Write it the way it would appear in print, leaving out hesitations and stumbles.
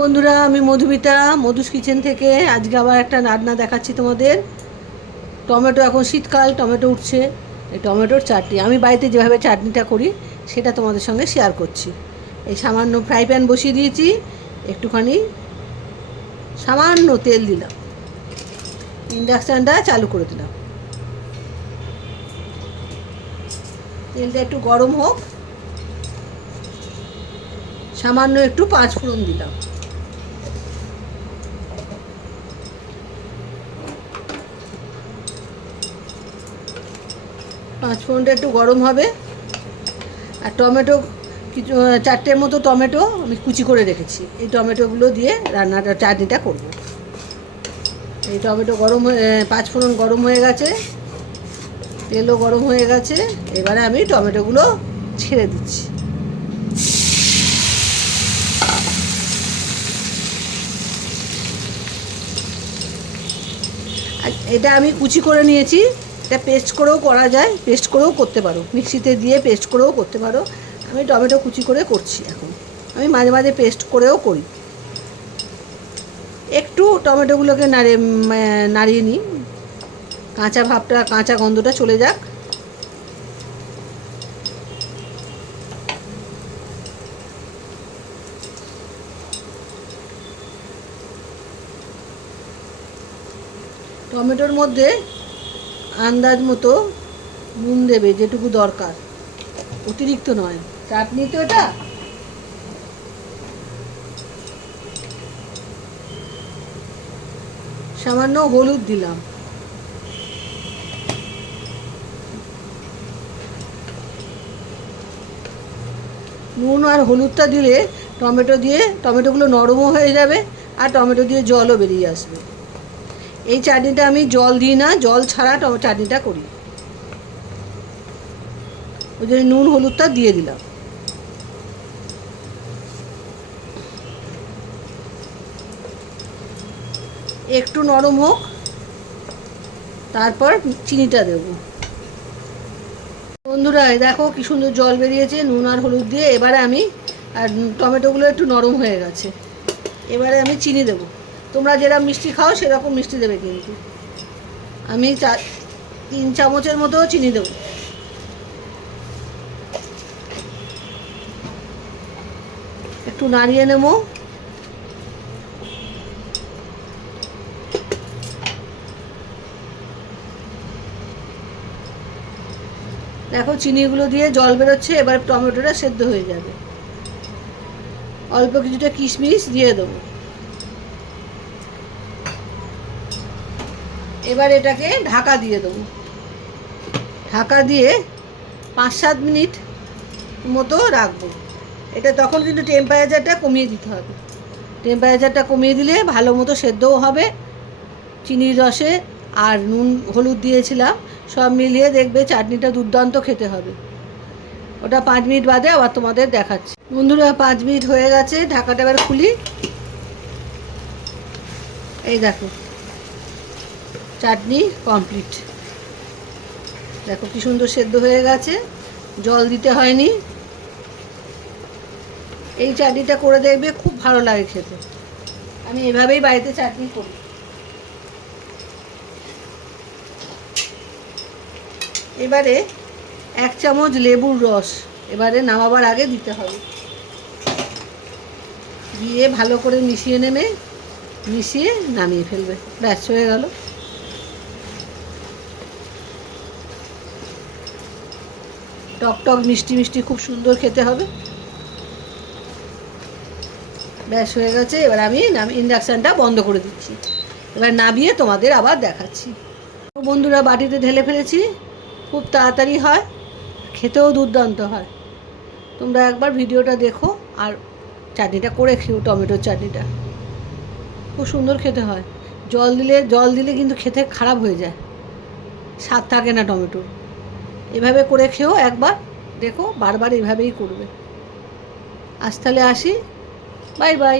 বন্ধুরা, আমি মধুমিতা মধুস কিচেন থেকে আজকে আবার একটা রান্না দেখাচ্ছি তোমাদের। টমেটো, এখন শীতকাল, টমেটো উঠছে। এই টমেটোর চাটনি আমি বাড়িতে যেভাবে চাটনিটা করি সেটা তোমাদের সঙ্গে শেয়ার করছি। এই সামান্য ফ্রাই প্যান বসিয়ে দিয়েছি, একটুখানি সামান্য তেল দিলাম, ইন্ডাকশানটা চালু করে দিলাম। তেলটা একটু গরম হোক, সামান্য একটু 5 ফোড়ন দিলাম। পাঁচফোড়নটা একটু গরম হবে। আর টমেটো কিছু 4টের মতো টমেটো আমি কুচি করে রেখেছি, এই টমেটোগুলো দিয়ে রান্নাটা চাটনিটা করব। এই টমেটো গরম হয়ে, পাঁচফোড়ন গরম হয়ে গেছে, তেলও গরম হয়ে গেছে। এবারে আমি টমেটোগুলো ছেড়ে দিচ্ছি। আর এটা আমি কুচি করে নিয়েছি, এটা পেস্ট করেও করা যায়, পেস্ট করেও করতে পারো, মিক্সিতে দিয়ে পেস্ট করেও করতে পারো। আমি টমেটো কুচি করে করছি। এখন আমি মাঝে মাঝে পেস্ট করেও করি। একটু টমেটোগুলোকে নাড়িয়ে নিই, কাঁচা ভাবটা, কাঁচা গন্ধটা চলে যাক। টমেটোর মধ্যে আন্দাজ মতো নুন দেবে, যেটুকু দরকার, অতিরিক্ত নয়। চাটনি তো এটা। সামান্য হলুদ দিলাম। নুন আর হলুদটা দিলে টমেটোগুলো নরমও হয়ে যাবে, আর টমেটো দিয়ে জলও বেরিয়ে আসবে। এই চাটনিটা আমি জল দিই না, জল ছাড়া চাটনিটা করি, ওই জন্য নুন হলুদটা দিয়ে দিলাম। একটু নরম হোক, তারপর চিনিটা দেব। বন্ধুরা, দেখো কি সুন্দর জল বেরিয়েছে নুন আর হলুদ দিয়ে। এবারে আমি, আর টমেটোগুলো একটু নরম হয়ে গেছে, এবারে আমি চিনি দেব। তোমরা যেরকম মিষ্টি খাও সেরকম মিষ্টি দেবে, কিন্তু আমি 3 চামচের মতো চিনি দেব। একটু নাড়িয়ে নেব। দেখো চিনিগুলো দিয়ে জল বেরোচ্ছে, এবার টমেটোটা সেদ্ধ হয়ে যাবে। অল্প কিছুটা কিশমিশ দিয়ে দেবো। এবার এটাকে ঢাকা দিয়ে দেবো। ঢাকা দিয়ে 5-7 মিনিট মতো রাখবো। এটা তখন কিন্তু টেম্পারেচারটা কমিয়ে দিতে হবে। টেম্পারেচারটা কমিয়ে দিলে ভালো মতো সেদ্ধও হবে। চিনির রসে আর নুন হলুদ দিয়েছিলাম, সব মিলিয়ে দেখবে চাটনিটা দুর্দান্ত খেতে হবে। ওটা 5 মিনিট বাদে আবার তোমাদের দেখাচ্ছি। বন্ধুরা, 5 মিনিট হয়ে গেছে, ঢাকাটা এবার খুলি। এই দেখো, চাটনি কমপ্লিট। দেখো কি সুন্দর সেদ্ধ হয়ে গেছে, জল দিতে হয়নি। এই চাটনিটা করে দেখবে, খুব ভালো লাগে খেতে। আমি এভাবেই বাড়িতে চাটনি করি। এবারে 1 চামচ লেবুর রস এবারে নামাবার আগে দিতে হবে। দিয়ে ভালো করে মিশিয়ে নামিয়ে ফেলবে। ব্যাস, হয়ে গেল। টক টক মিষ্টি মিষ্টি খুব সুন্দর খেতে হবে। ব্যাস, হয়ে গেছে। এবার আমি ইন্ডাকশানটা বন্ধ করে দিচ্ছি। এবার নামিয়ে তোমাদের আবার দেখাচ্ছি। বন্ধুরা, বাটিতে ঢেলে ফেলেছি। খুব তাড়াতাড়ি হয়, খেতেও দুর্দান্ত হয়। তোমরা একবার ভিডিওটা দেখো আর চাটনিটা করে খেও। টমেটোর চাটনিটা খুব সুন্দর খেতে হয়। জল দিলে কিন্তু খেতে খারাপ হয়ে যায়, স্বাদ থাকে না টমেটোর। এভাবে করে খেও একবার, দেখো বারবার এভাবেই করবে। আজ তাহলে আসি, বাই বাই।